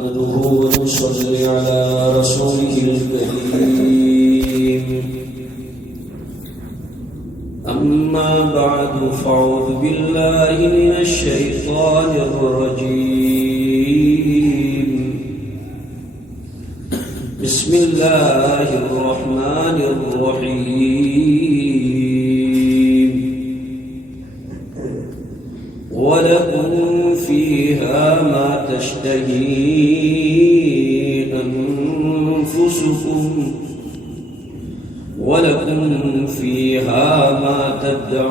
نحمده ونصلي على رسوله الكريم أما بعد فأعوذ بالله من الشيطان الرجيم بسم الله الرحمن الرحيم ولكم فيها ما تشتهي أنفسكم ولكم فيها ما تدعون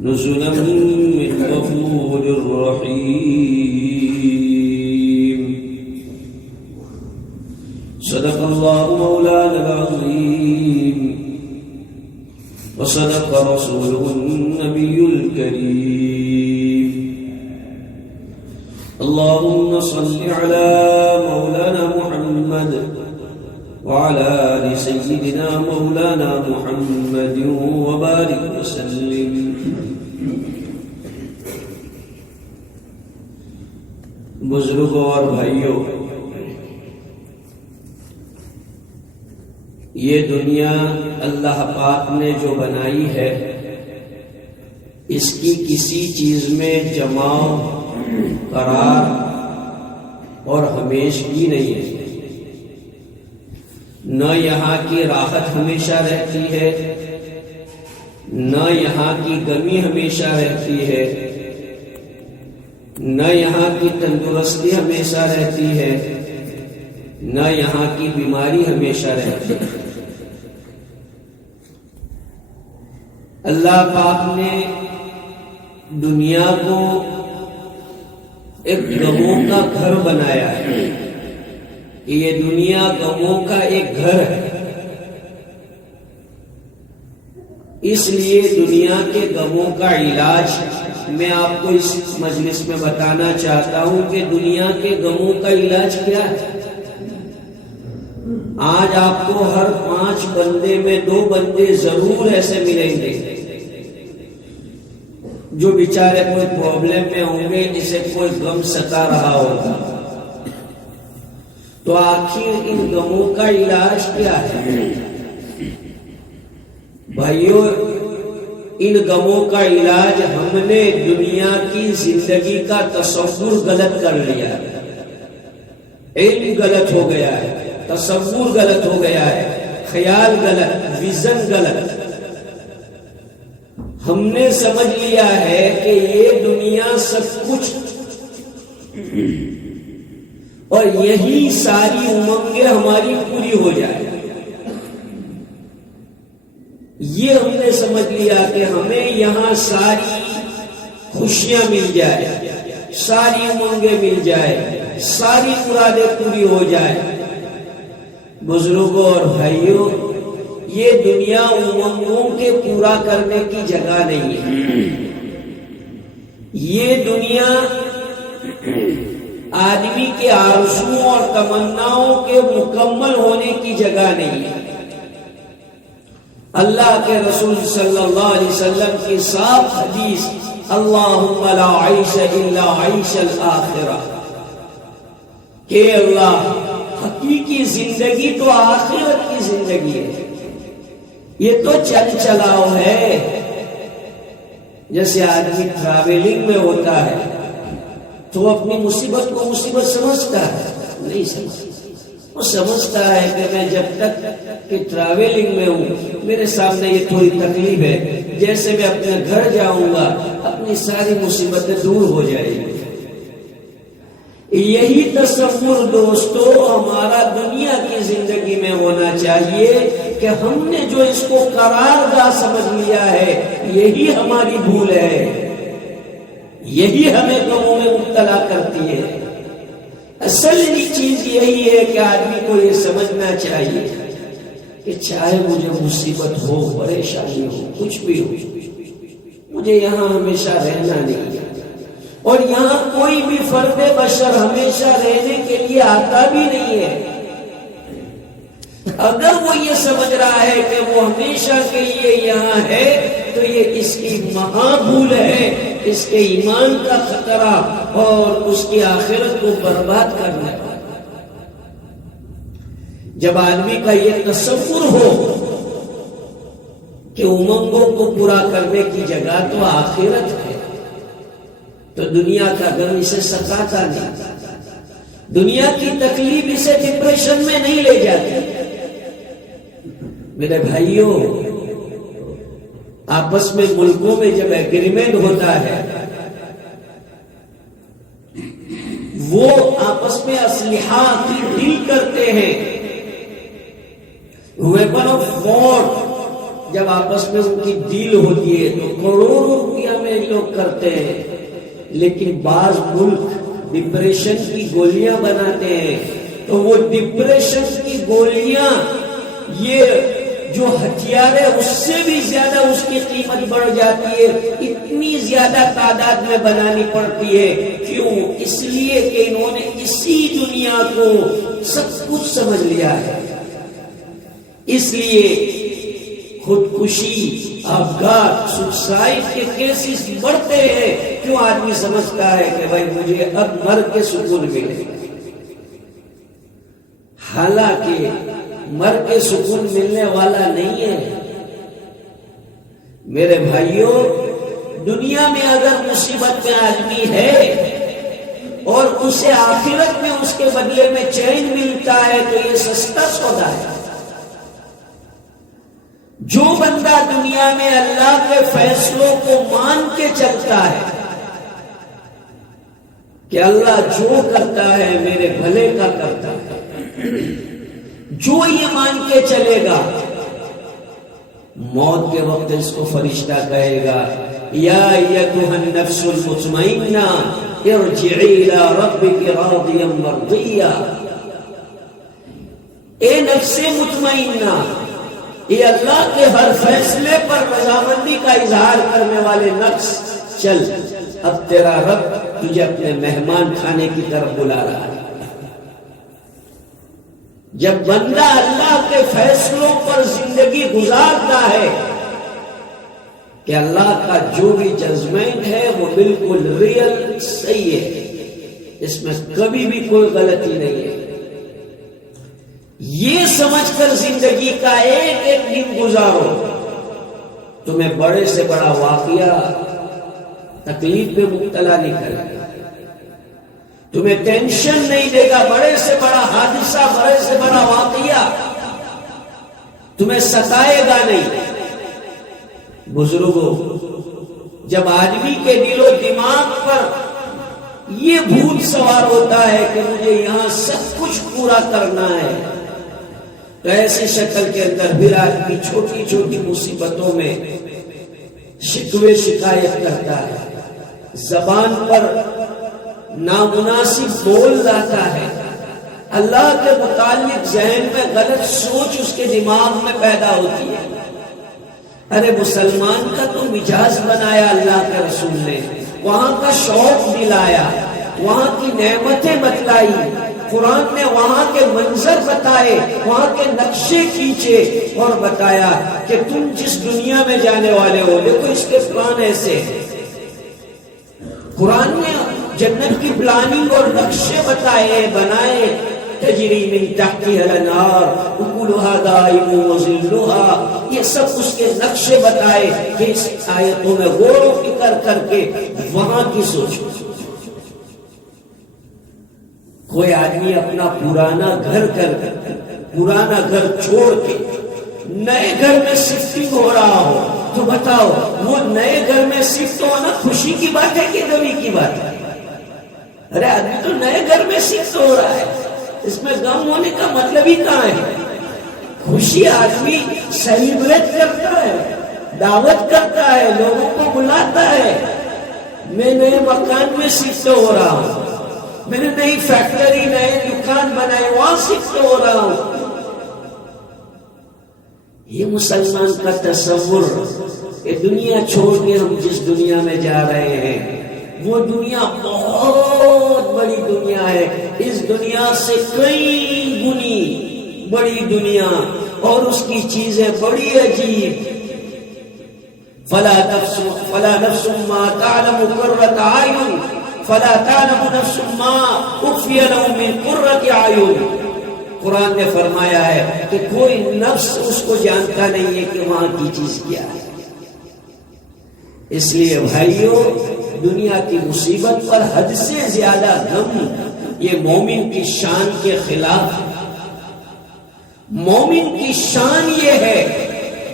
نزلا من غفور رحيم صدق الله مولانا العظيم وصدق رسوله النبي الكريم اللهم صل على مولانا محمد وعلى آل سيدنا مولانا محمد وبارك وسلم بزرگوں اور بھائیوں، یہ دنیا اللہ پاک نے جو بنائی ہے اس کی کسی چیز میں جماؤ، قرار اور ہمیشگی نہیں ہے۔ نہ یہاں کی راحت ہمیشہ رہتی ہے، نہ یہاں کی غمی ہمیشہ رہتی ہے، نہ یہاں کی تندرستی ہمیشہ رہتی ہے، نہ یہاں کی بیماری ہمیشہ رہتی ہے۔ اللہ پاک نے دنیا کو ایک غموں کا گھر بنایا ہے کہ یہ دنیا غموں کا ایک گھر ہے، اس لیے دنیا کے غموں کا علاج میں آپ کو اس مجلس میں بتانا چاہتا ہوں کہ دنیا کے غموں کا علاج کیا ہے۔ آج آپ کو ہر 5 بندے میں 2 بندے ضرور ایسے ملیں گے جو بیچارے کوئی پرابلم میں ہوں گے، جسے کوئی غم ستا رہا ہوگا۔ تو آخر ان غموں کا علاج کیا ہے؟ بھائیوں، ان غموں کا علاج ہم نے دنیا کی زندگی کا تصور غلط کر لیا ہے، علم غلط ہو گیا ہے، تصور غلط ہو گیا ہے، خیال غلط، ویژن غلط۔ ہم نے سمجھ لیا ہے کہ یہ دنیا سب کچھ اور یہی ساری امنگیں ہماری پوری ہو جائے، یہ ہم نے سمجھ لیا کہ ہمیں یہاں ساری خوشیاں مل جائے، ساری امنگیں مل جائے، ساری مرادیں پوری ہو جائے۔ بزرگوں اور بھائیوں، یہ دنیا امنگوں کے پورا کرنے کی جگہ نہیں ہے، یہ دنیا آدمی کے آرزوؤں اور تمناؤں کے مکمل ہونے کی جگہ نہیں ہے۔ اللہ کے رسول صلی اللہ علیہ وسلم کی صاف حدیث، اللہم لا عیش الا عیش الآخرہ، کہ اللہ، حقیقی زندگی تو آخرت کی زندگی ہے، یہ تو چل چلاؤ ہے۔ جیسے آدمی ٹریولنگ میں ہوتا ہے تو وہ اپنی مصیبت کو مصیبت سمجھتا ہے؟ نہیں سمجھتا۔ وہ سمجھتا ہے کہ میں جب تک کہ ٹریولنگ میں ہوں، میرے سامنے یہ تھوڑی تکلیف ہے، جیسے میں اپنے گھر جاؤں گا اپنی ساری مصیبتیں دور ہو جائیں گی۔ یہی تصور دوستو ہمارا دنیا کی زندگی میں ہونا چاہیے کہ ہم نے جو اس کو قرارگاہ سمجھ لیا ہے، یہی ہماری بھول ہے، یہی ہمیں غموں میں مبتلا کرتی ہے۔ اصل چیز یہی ہے کہ آدمی کو یہ سمجھنا چاہیے کہ چاہے مجھے مصیبت ہو، پریشانی ہو، کچھ بھی ہو، مجھے یہاں ہمیشہ رہنا نہیں ہے، اور یہاں کوئی بھی فرد بشر ہمیشہ رہنے کے لیے آتا بھی نہیں ہے۔ اگر وہ یہ سمجھ رہا ہے کہ وہ ہمیشہ کے لیے یہاں ہے تو یہ اس کی مہا بھول ہے اس کے ایمان کا خطرہ اور اس کی آخرت کو برباد کرنے والا۔ جب آدمی کا یہ تصور ہو کہ امنگوں کو پورا کرنے کی جگہ تو آخرت ہے، تو دنیا کا غم اسے ستاتا نہیں، دنیا کی تکلیف اسے ڈپریشن میں نہیں لے جاتی۔ میرے بھائیوں، آپس میں ملکوں میں جب ایگریمنٹ ہوتا ہے، وہ آپس میں اسلحہ کی ڈیل کرتے ہیں، ویپن آف وار جب آپس میں ان کی ڈیل ہوتی ہے تو کروڑوں روپیہ میں لوگ کرتے ہیں، لیکن بعض ملک ڈپریشن کی گولیاں بناتے ہیں، تو وہ ڈپریشن کی گولیاں یہ جو ہتھیار ہے اس سے بھی زیادہ اس کی قیمت بڑھ جاتی ہے، اتنی زیادہ تعداد میں بنانی پڑتی ہے۔ کیوں؟ اس لیے کہ انہوں نے اسی دنیا کو سب کچھ سمجھ لیا ہے۔ اس لیے خودکشی، افغان، سوسائڈ کے کیسز بڑھتے ہیں۔ کیوں؟ آدمی سمجھتا ہے کہ بھائی مجھے اب مر کے سکون ملے، حالانکہ مر کے سکون ملنے والا نہیں ہے۔ میرے بھائیوں، دنیا میں اگر مصیبت میں آدمی ہے اور اسے آخرت میں اس کے بدلے میں چین ملتا ہے تو یہ سستا سودا ہے۔ جو بندہ دنیا میں اللہ کے فیصلوں کو مان کے چلتا ہے کہ اللہ جو کرتا ہے میرے بھلے کا کرتا ہے، جو یہ مان کے چلے گا، موت کے وقت اس کو فرشتہ کہے گا یا ایتھا النفس المطمئنہ ارجعی الی ربک راضیا مرضیہ، اے نفس مطمئنہ، یہ اللہ کے ہر فیصلے پر رضامندی کا اظہار کرنے والے نفس، چل اب تیرا رب تجھے اپنے مہمان کھانے کی طرف بلا رہا ہے۔ جب بندہ اللہ کے فیصلوں پر زندگی گزارتا ہے کہ اللہ کا جو بھی ججمنٹ ہے وہ بالکل ریئل صحیح ہے، اس میں کبھی بھی کوئی غلطی نہیں ہے، یہ سمجھ کر زندگی کا ایک ایک دن گزارو، تمہیں بڑے سے بڑا واقعہ تکلیف میں مبتلا نہیں کرے گا، تمہیں ٹینشن نہیں دے گا، بڑے سے بڑا حادثہ، بڑے سے بڑا واقعہ تمہیں ستائے گا نہیں۔ بزرگوں، جب آدمی کے دل و دماغ پر یہ بھوت سوار ہوتا ہے کہ مجھے یہاں سب کچھ پورا کرنا ہے، تو ایسی شکل کے اندر پھر آدمی چھوٹی چھوٹی مصیبتوں میں شکوے شکایت کرتا ہے، زبان پر نامناسب بول جاتا ہے، اللہ کے متعلق ذہن میں غلط سوچ اس کے دماغ میں پیدا ہوتی ہے۔ ارے مسلمان کا تو مزاج بنایا اللہ کے رسول نے، وہاں کا شوق دلایا، وہاں کی نعمتیں بتلائی، قرآن نے وہاں کے منظر بتائے، وہاں کے نقشے کھینچے اور بتایا کہ تم جس دنیا میں جانے والے ہو دیکھو اس کے پلان ایسے ہیں۔ قرآن نے جنت کی پلاننگ اور نقشے بتائے، بنائے، تجری من تحتها الانہار اکلها دائم وظلها، یہ سب اس کے نقشے بتائے کہ اس آیتوں میں غور و فکر کر کے وہاں کی سوچو۔ کوئی آدمی اپنا پرانا گھر چھوڑ کے نئے گھر میں شفٹنگ ہو رہا ہو تو بتاؤ وہ نئے گھر میں شفٹ ہونا خوشی کی بات ہے کہ غمی کی بات ہے؟ ارے آدمی تو نئے گھر میں شفٹ ہو رہا ہے، اس میں غم ہونے کا مطلب ہی کہاں ہے؟ خوشی آدمی سیلیبریٹ کرتا ہے، دعوت کرتا ہے، لوگوں کو بلاتا ہے، میں نئے مکان میں شفٹ ہو رہا ہوں، میں نے نئی فیکٹری نئے دکان بنائے وہاں شفٹ ہو رہا ہوں۔ یہ مسلمان کا تصور کہ دنیا چھوڑ کے ہم جس دنیا میں جا رہے ہیں وہ دنیا بہت بڑی دنیا ہے، اس دنیا سے کئی گنی بڑی دنیا، اور اس کی چیزیں بڑی عجیب۔ فلا نفس ما تعلم قرۃ اعین فلا تعلم نفس ما اخفی لهم من قرۃ اعین. قرآن نے فرمایا ہے کہ کوئی نفس اس کو جانتا نہیں ہے کہ وہاں کی چیز کیا ہے. اس لیے بھائیوں، دنیا کی مصیبت پر حد سے زیادہ غم یہ مومن کی شان کے خلاف. مومن کی شان یہ ہے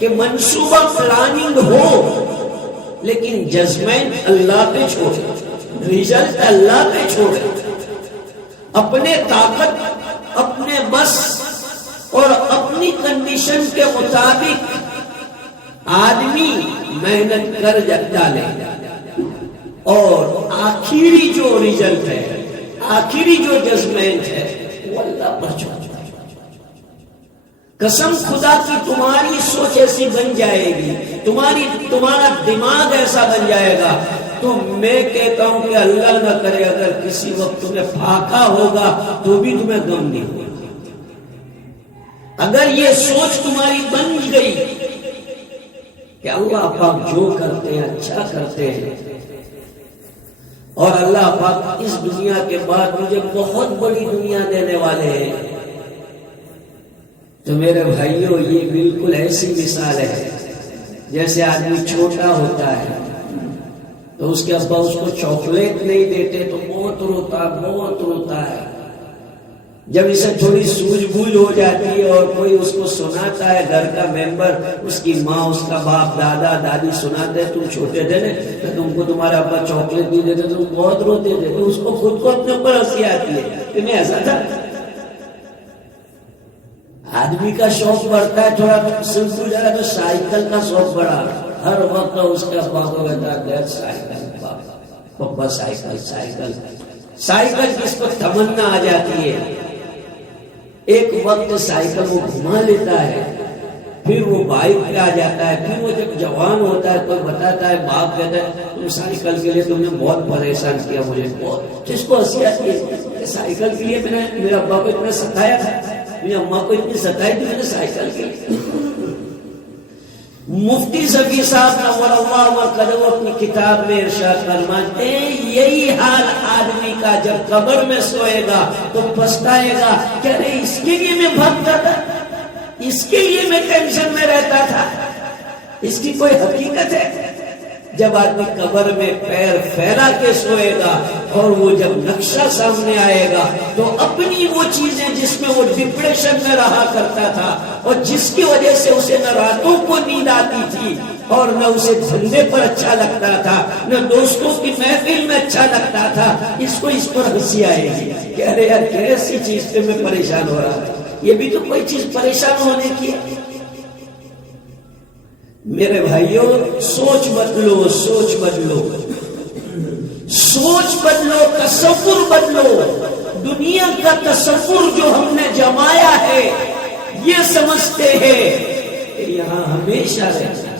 کہ منصوبہ پلاننگ ہو لیکن ججمنٹ اللہ پہ چھوڑے، رزلٹ اللہ پہ چھوڑے. اپنے طاقت، اپنے بس اور اپنی کنڈیشن کے مطابق آدمی محنت کر ڈالے اور آخری جو رزلٹ ہے، آخری جو ججمنٹ ہے وہ اللہ پر چھوڑے. قسم خدا کی تمہاری سوچ ایسی بن جائے گی، تمہارا دماغ ایسا بن جائے گا، تو میں کہتا ہوں کہ اللہ نہ کرے اگر کسی وقت تمہیں پھاکا ہوگا تو بھی تمہیں غم نہیں ہوگا. اگر یہ سوچ تمہاری بن گئی کہ اللہ پاک جو کرتے ہیں اچھا کرتے ہیں اور اللہ پاک اس دنیا کے بعد مجھے بہت بڑی دنیا دینے والے ہیں، تو میرے بھائیوں یہ بالکل ایسی مثال ہے جیسے آدمی چھوٹا ہوتا ہے تو اس کے ابا اس کو چاکلیٹ نہیں دیتے تو بہت روتا ہے. جب اسے تھوڑی سوجھ بوجھ ہو جاتی ہے اور کوئی اس کو سناتا ہے، گھر کا ممبر، اس کی ماں، اس کا باپ، دادا دادی سناتے ہیں تم چھوٹے تھے نا تو تم کو تمہارا ابا چاکلیٹ نہیں دیتے، تم بہت روتے تھے، تو اس کو خود کو اپنے اوپر ہنسی آتی ہے کہ میں ایسا تھا. آدمی کا شوق بڑھتا ہے، تھوڑا سنس ہو جائے تو سائیکل کا شوق بڑھا، ہر وقت اس کا باپ کہتا ہے سائیکل، پپا سائیکل جس کو تمنا آ جاتی ہے. ایک وقت سائیکل وہ گھما لیتا ہے، پھر وہ بائک پہ آ جاتا ہے، پھر وہ جب جوان ہوتا ہے کوئی بتاتا ہے، باپ کہتا ہے تم سائیکل کے لیے تم نے بہت پریشان کیا مجھے، بہت. جس کو ہنسی آتی ہے کہ سائیکل کے لیے میں نے میرے ابا کو اتنا ستایا تھا، میری اماں کو اتنی ستائی تھی میں نے سائیکل کے لیے. مفتی صفی صاحب نور اللہ مرقدہ اپنی کتاب میں ارشاد فرماتے ہیں یہی حال آدمی کا جب قبر میں سوئے گا تو پچھتائے گا کہ ارے اس کے لیے میں بھاگتا تھا، اس کے لیے میں ٹینشن میں رہتا تھا. اس کی کوئی حقیقت ہے؟ جب آدمی قبر میں پیر پھیلا کے سوئے گا اور وہ جب نقشہ سامنے آئے گا تو اپنی وہ چیزیں جس میں وہ ڈپریشن میں رہا کرتا تھا اور جس کی وجہ سے اسے نہ راتوں کو نیند آتی تھی اور نہ اسے دھندے پر اچھا لگتا تھا، نہ دوستوں کی محفل میں اچھا لگتا تھا، اس کو اس پر ہنسی آئے گی کہ ارے یار کیسی چیز پہ میں پریشان ہو رہا تھا. یہ بھی تو کوئی چیز پریشان ہونے کی ہے. میرے بھائیوں سوچ بدلو، سوچ بدلو، سوچ بدلو، تصور بدلو. دنیا کا تصور جو ہم نے جمایا ہے یہ سمجھتے ہیں کہ یہاں ہمیشہ رہنا.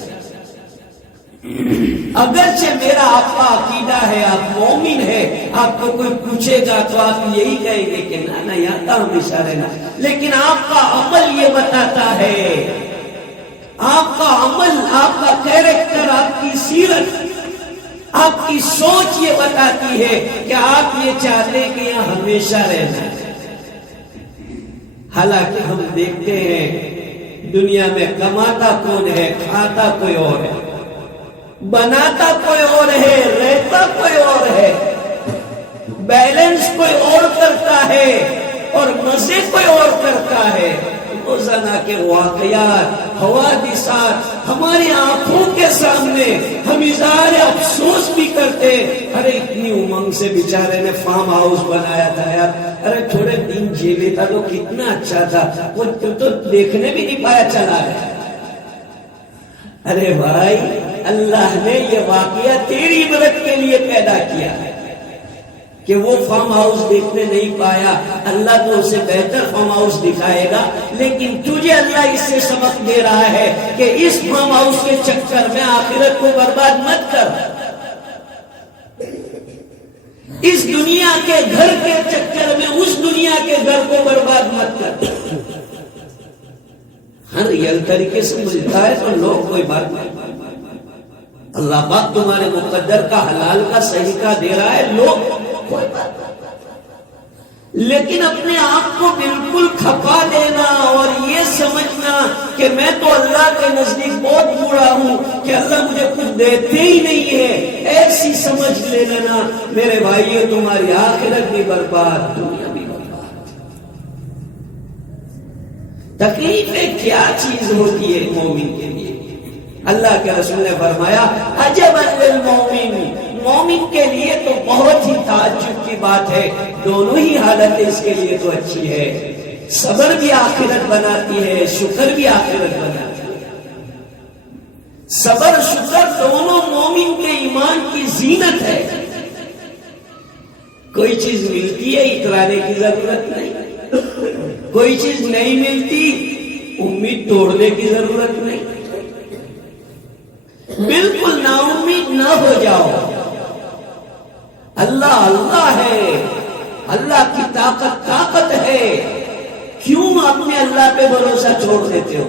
اگرچہ میرا آپ کا عقیدہ ہے، آپ مومن ہے، آپ کو کوئی پوچھے گا تو آپ یہی کہیں گے کہ نہ یہاں کا ہمیشہ رہنا، لیکن آپ کا عمل یہ بتاتا ہے، آپ کا عمل، آپ کا کیریکٹر، آپ کی سیرت، آپ کی سوچ یہ بتاتی ہے کہ آپ یہ چاہتے ہیں کہ یہاں ہمیشہ رہنا. حالانکہ ہم دیکھتے ہیں دنیا میں کماتا کون ہے، کھاتا کوئی اور ہے، بناتا کوئی اور ہے، رہتا کوئی اور ہے، بیلنس کوئی اور کرتا ہے اور مزے کوئی اور کرتا ہے. روزانہ کے واقعات، حوادثات ہماری آنکھوں کے سامنے، ہم اظہار افسوس بھی کرتے، ارے اتنی امنگ سے بیچارے نے فارم ہاؤس بنایا تھا یار، ارے تھوڑے دن جی لیتا تو کتنا اچھا تھا، وہ تو دیکھنے بھی نہیں پایا چلا ہے. ارے بھائی اللہ نے یہ واقعہ تیری عبرت کے لیے پیدا کیا ہے کہ وہ فارم ہاؤس دیکھنے نہیں پایا، اللہ تو اسے بہتر فارم ہاؤس دکھائے گا، لیکن تجھے اللہ اس سے سبق دے رہا ہے کہ اس فارم ہاؤس کے چکر میں آخرت کو برباد مت کر، اس دنیا کے گھر کے چکر میں اس دنیا کے گھر کو برباد مت کر. ہر ریئل طریقے سے ملتا ہے تو لوگ کوئی بات نہیں. اللہ پاک تمہارے مقدر کا حلال کا صحیح کا دے رہا ہے، لو، کوئی بات نہیں، لیکن اپنے آپ کو بالکل کھپا دینا اور یہ سمجھنا کہ میں تو اللہ کے نزدیک بہت بوڑھا ہوں کہ اللہ مجھے کچھ دیتے ہی نہیں ہے، ایسی سمجھ لے لینا میرے بھائیو، تمہاری آخرت بھی برباد، دنیا بھی برباد۔ تکلیفیں کیا چیز ہوتی ہے مومن کے لیے؟ اللہ کے رسول نے فرمایا عجبا للمومن، مومن کے لیے تو بہت ہی تعجب کی بات ہے، دونوں ہی حالتیں اس کے لیے تو اچھی ہے، صبر بھی آخرت بناتی ہے، شکر بھی آخرت بناتی ہے۔ صبر شکر دونوں مومن کے ایمان کی زینت ہے۔ کوئی چیز ملتی ہے اترانے کی ضرورت نہیں، کوئی چیز نہیں ملتی امید توڑنے کی ضرورت نہیں، بالکل نا امید نہ ہو جاؤ، اللہ اللہ ہے، اللہ کی طاقت ہے، کیوں اپنے اللہ پہ بھروسہ چھوڑ دیتے ہو؟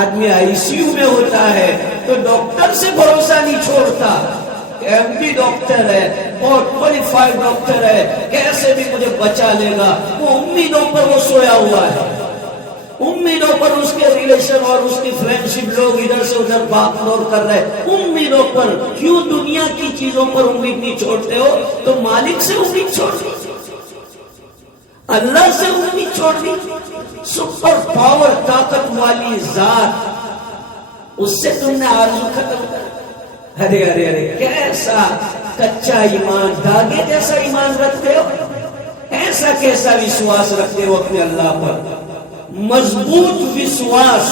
آدمی آئی سی یو میں ہوتا ہے تو ڈاکٹر سے بھروسہ نہیں چھوڑتا، ایم ڈی ڈاکٹر ہے، بہت کوالیفائڈ ڈاکٹر ہے، کیسے بھی مجھے بچا لے گا، وہ امیدوں پر وہ سویا ہوا ہے، امیدوں پر اس کے ریلیشن اور اس کی فرینڈشپ لوگ ادھر سے ادھر بات دور کر رہے ہیں، امیدوں پر۔ کیوں دنیا کی چیزوں پر امید نہیں چھوڑتے ہو؟ تو مالک سے امید چھوڑ دی، اللہ سے امید چھوڑ دی، سپر پاور طاقت والی ذات، اس سے تم نے آرزو ختم کر۔ ارے ارے ارے کیسا کچا ایمان، داغے جیسا ایمان رکھتے ہو، ایسا کیسا وشواس رکھتے ہو اپنے اللہ پر؟ مضبوط وشواس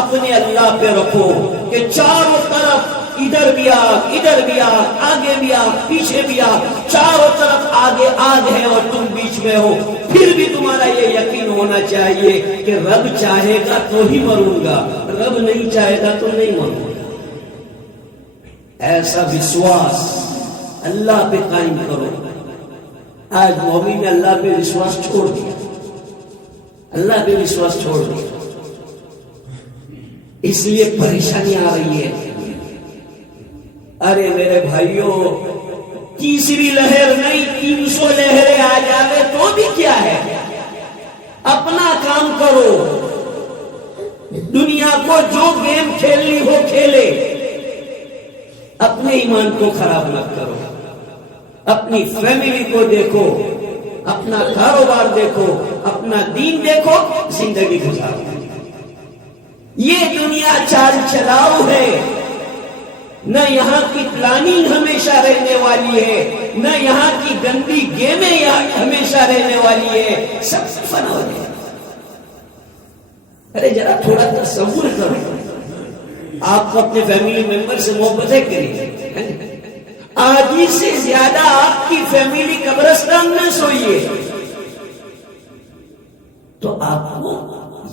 اپنے اللہ پہ رکھو کہ چاروں طرف ادھر بھی آگ، ادھر بھی آگ، آگے بھی آگ، پیچھے بھی آگ، چاروں طرف آگے آگ ہے اور تم بیچ میں ہو، پھر بھی تمہارا یہ یقین ہونا چاہیے کہ رب چاہے گا تو ہی مروں گا، رب نہیں چاہے گا تو نہیں مروں گا۔ ایسا وشواس اللہ پہ قائم کرو۔ آج مومن نے اللہ پہ وشواس چھوڑ دیا، اللہ پہ وشواس چھوڑ دیا، اس لیے پریشانی آ رہی ہے۔ ارے میرے بھائیوں، تیسری لہر نہیں 300 لہریں آ جاوے تو بھی کیا ہے، اپنا کام کرو، دنیا کو جو گیم کھیلنی ہو کھیلے، اپنے ایمان کو خراب نہ کرو، اپنی فیملی کو دیکھو، اپنا کاروبار دیکھو، اپنا دین دیکھو، زندگی گزارو۔ یہ دنیا چال چلاؤ ہے، نہ یہاں کی پلاننگ ہمیشہ رہنے والی ہے، نہ یہاں کی گندی گیمیں ہمیشہ رہنے والی ہے، سب فنا ہو جائے۔ ارے ذرا تھوڑا تصور کرو، آپ کو اپنے فیملی ممبر سے محبت ہے کریے، آدھی سے زیادہ آپ کی فیملی قبرستان میں سوئی ہے، تو آپ کو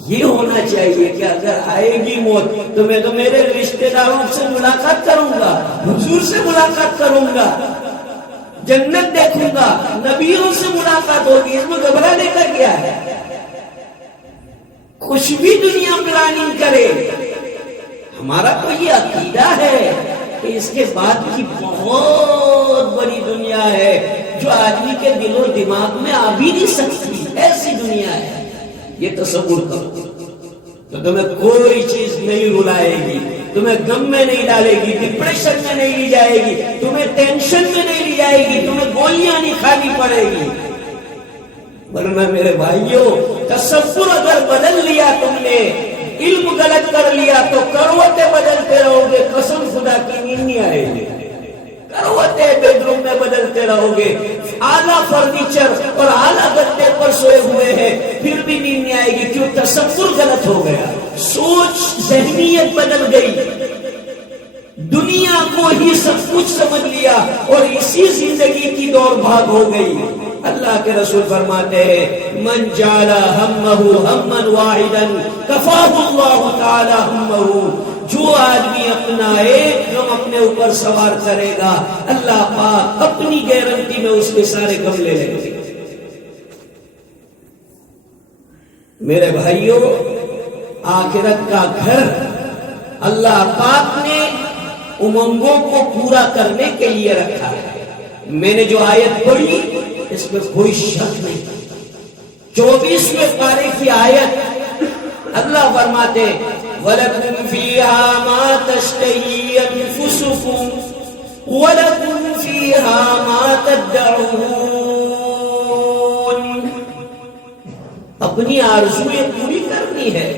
یہ ہونا چاہیے کہ اگر آئے گی موت تو میں تو میرے رشتہ داروں سے ملاقات کروں گا، حضور سے ملاقات کروں گا، جنت دیکھوں گا، نبیوں سے ملاقات ہوگی، اس میں گھبرانے کا کیا ہے؟ کچھ بھی دنیا پلاننگ کرے، ہمارا تو یہ عقیدہ ہے کہ اس کے بعد کی بہت بڑی دنیا ہے جو آدمی کے دل و دماغ میں آ بھی نہیں سکتی، ایسی دنیا ہے۔ یہ تصور کرو تو تمہیں کوئی چیز نہیں رلائے گی، تمہیں غم میں نہیں ڈالے گی، ڈپریشن میں نہیں لی جائے گی، تمہیں ٹینشن میں نہیں لی جائے گی، تمہیں گولیاں نہیں کھانی پڑے گی۔ ورنہ میرے بھائیوں، تصور اگر بدل لیا تم نے، علم غلط کر لیا تو کروٹیں بدلتے رہو گے، قسم خدا کی نیند نہیں آئے گی، کروٹیں بیڈ روم میں بدلتے رہو گے، اعلیٰ فرنیچر اور اعلیٰ گدے پر سوئے ہوئے ہیں، پھر بھی نیند نہیں آئے گی، کیوں؟ تصور غلط ہو گیا، سوچ ذہنیت بدل گئی، دنیا کو ہی سب کچھ سمجھ لیا اور اسی زندگی کی دوڑ بھاگ ہو گئی۔ اللہ کے رسول فرماتے ہیں من جعل ہمہ ہما واحدا کفاہ اللہ تعالی ہمہ، جو آدمی اپنا ایک غم اپنے اوپر سوار کرے گا، اللہ پاک اپنی گارنٹی میں اس کے سارے غم لے لیں گے۔ میرے بھائیوں، آخرت کا گھر اللہ پاک نے امنگوں کو پورا کرنے کے لیے رکھا ہے۔ میں نے جو آیت پڑھی اس میں کوئی شک نہیں۔ 24ویں پارے کی آیت اللہ فرماتے وَلَكُمْ فِيهَا مَا تَشْتَهِي أَنفُسُكُمْ وَلَكُمْ فِيهَا مَا تَدَّعُونَ۔ اپنی آرزویں پوری کرنی ہے۔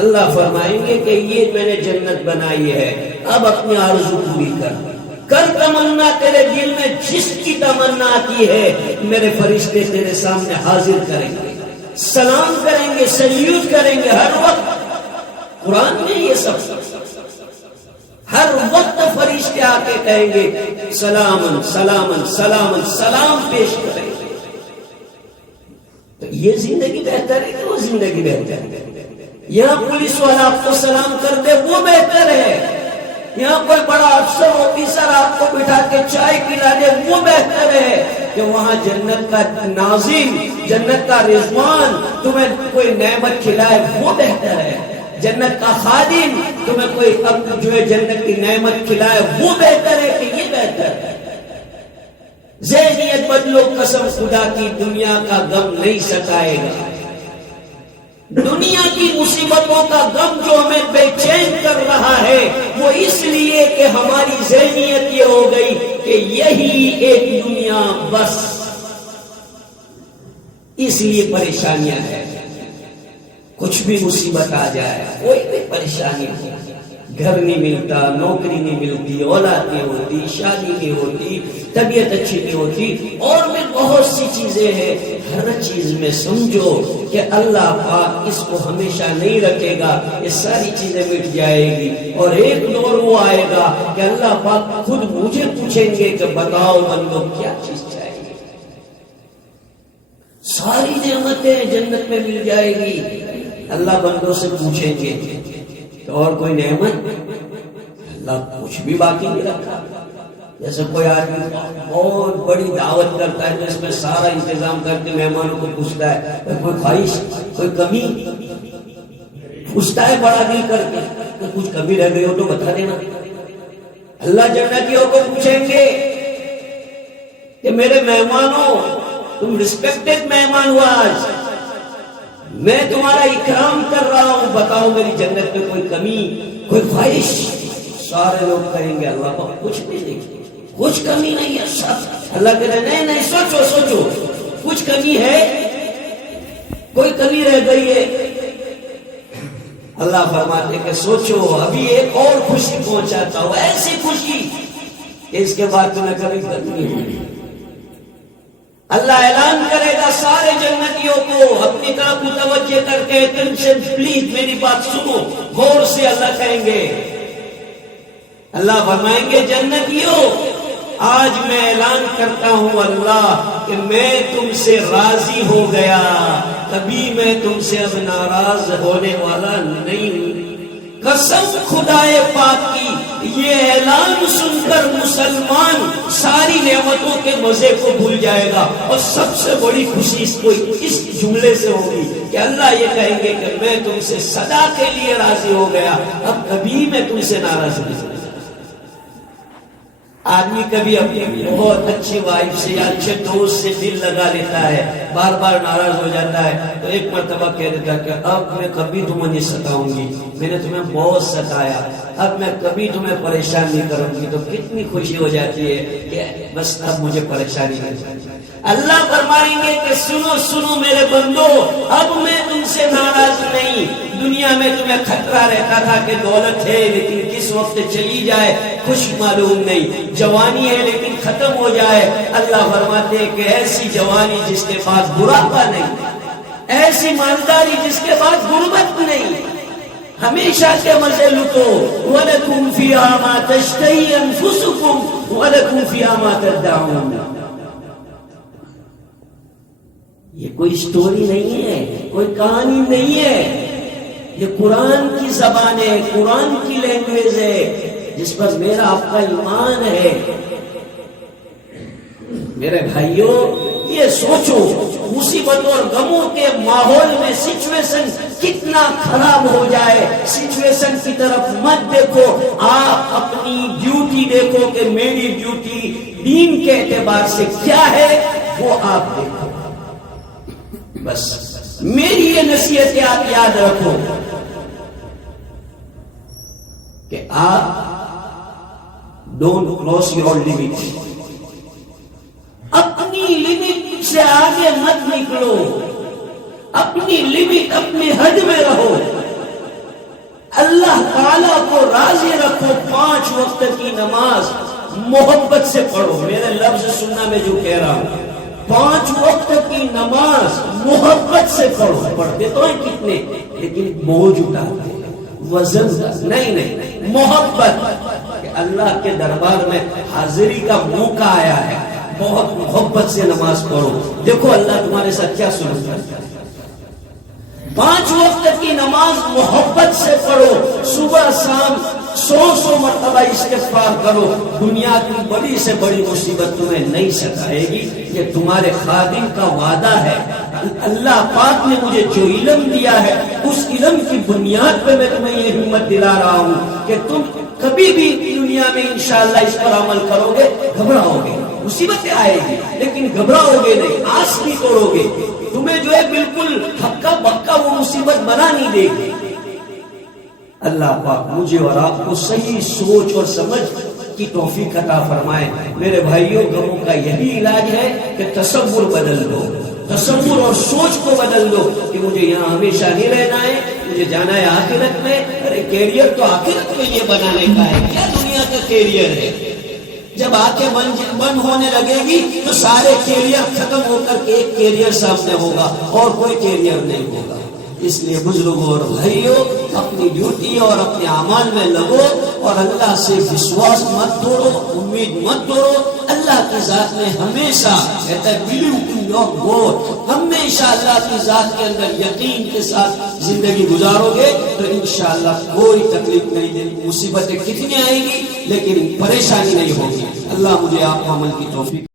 اللہ فرمائیں گے کہ یہ میں نے جنت بنائی ہے، اب اپنی آرزو پوری کر تمنا تیرے دل میں جس کی تمنا آتی ہے میرے فرشتے تیرے سامنے حاضر کریں گے، سلام کریں گے، سلیوٹ کریں گے ہر وقت۔ قرآن میں یہ سب ہر وقت فرشتے آ کے کہیں گے سلامن سلامن سلامن، سلام پیش کریں گے۔ تو یہ زندگی بہتر ہے کہ وہ زندگی بہتر ہے؟ یہاں پولیس والا آپ کو سلام کر دے وہ بہتر ہے؟ یہاں کوئی بڑا افسر آفیسر آپ کو بٹھا کے چائے پلا دے وہ بہتر ہے کہ وہاں جنت کا ناظم، جنت کا رضوان تمہیں کوئی نعمت کھلائے وہ بہتر ہے؟ جنت کا خادم تمہیں کوئی اب جو ہے جنت کی نعمت کھلائے وہ بہتر ہے کہ یہ بہتر ہے؟ ذہنیت بدلو، قسم خدا کی دنیا کا غم نہیں ستائے گا۔ دنیا کی مصیبتوں کا غم جو ہمیں بے چین کر رہا ہے وہ اس لیے کہ ہماری ذہنیت یہ ہو گئی کہ یہی ایک دنیا بس، اس لیے پریشانیاں ہیں۔ کچھ بھی مصیبت آ جائے کوئی بھی پریشانی نہیں، گھر نہیں ملتا، نوکری نہیں ملتی، اولاد نہیں ہوتی، شادی نہیں ہوتی، طبیعت اچھی نہیں ہوتی، اور بھی بہت سی چیزیں ہیں۔ ہر چیز میں سمجھو کہ اللہ پاک اس کو ہمیشہ نہیں رکھے گا، یہ ساری چیزیں مٹ جائے گی، اور ایک دور وہ آئے گا کہ اللہ پاک خود مجھے پوچھیں گے کہ بتاؤ بندو کیا چیز چاہیے؟ ساری نعمتیں جنت میں مل جائے گی، اللہ بندوں سے پوچھیں گے کہ اور کوئی نعمت؟ اللہ کچھ بھی باقی نہیں رکھا۔ جیسے کوئی آدمی بہت بڑی دعوت کرتا ہے جس میں سارا انتظام کر کے مہمانوں کو پوچھتا ہے کوئی خواہش، کوئی کمی، پوچھتا ہے بڑا دل کر کے کہ کچھ کمی رہ گئی ہو تو بتا دینا۔ اللہ جنتیوں کو پوچھیں گے کہ میرے مہمانوں تم ریسپیکٹڈ مہمان ہو، آج میں تمہارا اکرام کر رہا ہوں، بتاؤ میری جنت میں کوئی کمی، کوئی خواہش؟ سارے لوگ کہیں گے اللہ کو کچھ بھی نہیں، کچھ کمی نہیں ہے سب۔ اللہ کہتے ہیں نہیں نہیں، سوچو سوچو، کچھ کمی ہے، کوئی کمی رہ گئی ہے؟ اللہ فرماتے کہ سوچو، ابھی ایک اور خوشی پہنچاتا ہوں، ایسی خوشی کہ اس کے بعد تمہیں کبھی کمی نہیں ہوگی۔ اللہ اعلان کرے گا سارے جنتیوں کو اپنی طرف متوجہ کر کے پلیز میری بات سنو غور سے۔ اللہ کہیں گے، اللہ فرمائیں گے جنتیوں آج میں اعلان کرتا ہوں اللہ کہ میں تم سے راضی ہو گیا، کبھی میں تم سے اب ناراض ہونے والا نہیں ہوں۔ قسم خدائے پاک کی، یہ اعلان سن کر مسلمان ساری نعمتوں کے مزے کو بھول جائے گا، اور سب سے بڑی خوشی اس جملے سے ہوگی کہ اللہ یہ کہیں گے کہ میں تم سے سدا کے لیے راضی ہو گیا، اب کبھی میں تم سے ناراض نہیں۔ آدمی کبھی اپنی بہت اچھی وائف سے یا اچھے دوست سے دل لگا لیتا ہے، بار بار ناراض ہو جاتا ہے، تو ایک مرتبہ کہہ دیتا کہ اب میں کبھی تمہیں نہیں ستاؤں گی، میں نے تمہیں بہت ستایا، اب میں کبھی تمہیں پریشان نہیں کروں گی، تو کتنی خوشی ہو جاتی ہے کہ بس اب مجھے پریشانی نہیں۔ اللہ فرمائیں گے کہ سنو سنو میرے بندو، اب میں تم سے ناراض نہیں۔ دنیا میں تمہیں خطرہ رہتا تھا کہ دولت ہے لیکن کس وقت چلی جائے کچھ معلوم نہیں، جوانی ہے لیکن ختم ہو جائے۔ اللہ فرماتے ہیں کہ ایسی جوانی جس کے پاس بڑھاپا نہیں، ایسی مالداری جس کے پاس غربت نہیں، ہمیشہ کے مزے لٹو۔ وَلَكُمْ فِيهَا مَا تَشْتَهِي أَنفُسُكُمْ وَلَكُمْ فِيهَا مَا تَدَّعُونَ۔ یہ کوئی سٹوری نہیں ہے، کوئی کہانی نہیں ہے، یہ قرآن کی زبان ہے، قرآن کی لینگویج ہے جس پر میرا آپ کا ایمان ہے۔ میرے بھائیوں، یہ سوچو مصیبت اور غموں کے ماحول میں سچویشن کتنا خراب ہو جائے، سچویشن کی طرف مت دیکھو، آپ اپنی ڈیوٹی دیکھو کہ میری ڈیوٹی دین کے اعتبار سے کیا ہے وہ آپ دیکھو. بس میری یہ نصیحت آپ یاد رکھو کہ آپ ڈونٹ کراس یور لمٹ. اپنی لمٹ سے آگے مت نکلو، اپنی لمٹ اپنی حد میں رہو. اللہ تعالیٰ کو راضی رکھو. 5 وقت کی نماز محبت سے پڑھو. میرے لفظ سننا میں جو کہہ رہا ہوں، 5 وقت کی نماز محبت سے پڑھو. پڑھتے تو ہیں کتنے، لیکن بوجھ اٹھاتے وزن نہیں، محبت کہ اللہ کے دربار میں حاضری کا موقع آیا ہے، بہت محبت سے نماز پڑھو. دیکھو اللہ تمہارے ساتھ کیا سلوک کرتا ہے. 5 وقت کی نماز محبت سے پڑھو. صبح شام 100 مرتبہ استغفار کرو. دنیا کی بڑی سے بڑی مصیبت تمہیں نہیں ستائے گی. یہ تمہارے خادم کا وعدہ ہے. اللہ پاک نے مجھے جو علم دیا ہے اس علم کی بنیاد پہ میں تمہیں یہ ہمت دلا رہا ہوں کہ تم کبھی بھی دنیا میں انشاءاللہ اس پر عمل کرو گے. گھبراؤ گے، مصیبتیں آئے گی، لیکن گھبراؤ گے نہیں، آس نہیں توڑو گے. تمہیں جو ہے بالکل ہکا بکا وہ مصیبت بنا نہیں دے گی. اللہ پاک مجھے اور آپ کو صحیح سوچ اور سمجھ کی توفیق عطا فرمائے. میرے بھائیوں، غموں کا یہی علاج ہے کہ تصور بدل دو، تصور اور سوچ کو بدل دو کہ مجھے یہاں ہمیشہ نہیں رہنا ہے، مجھے جانا ہے آخرت میں. ارے کیریئر تو آخرت میں یہ بنانے کا ہے، کیا دنیا کا کیریئر ہے. جب آنکھیں بند ہونے لگے گی تو سارے کیریئر ختم ہو کر کے ایک کیریئر سامنے ہوگا اور کوئی کیریئر نہیں ہوگا. اس لیے بزرگوں اور بھائیوں، اپنی ڈیوٹی اور اپنے اعمال میں لگو اور اللہ سے وشواس مت توڑو، امید مت توڑو. اللہ کی ذات میں ہمیشہ کہتا ہے بلیو ان یور گاڈ، ہمیشہ اللہ کی ذات کے اندر یقین کے ساتھ زندگی گزارو گے تو انشاءاللہ کوئی تکلیف نہیں دے گی. مصیبتیں کتنی آئیں گی لیکن پریشانی نہیں ہوگی. اللہ مجھے آپ کو عمل کی توفیق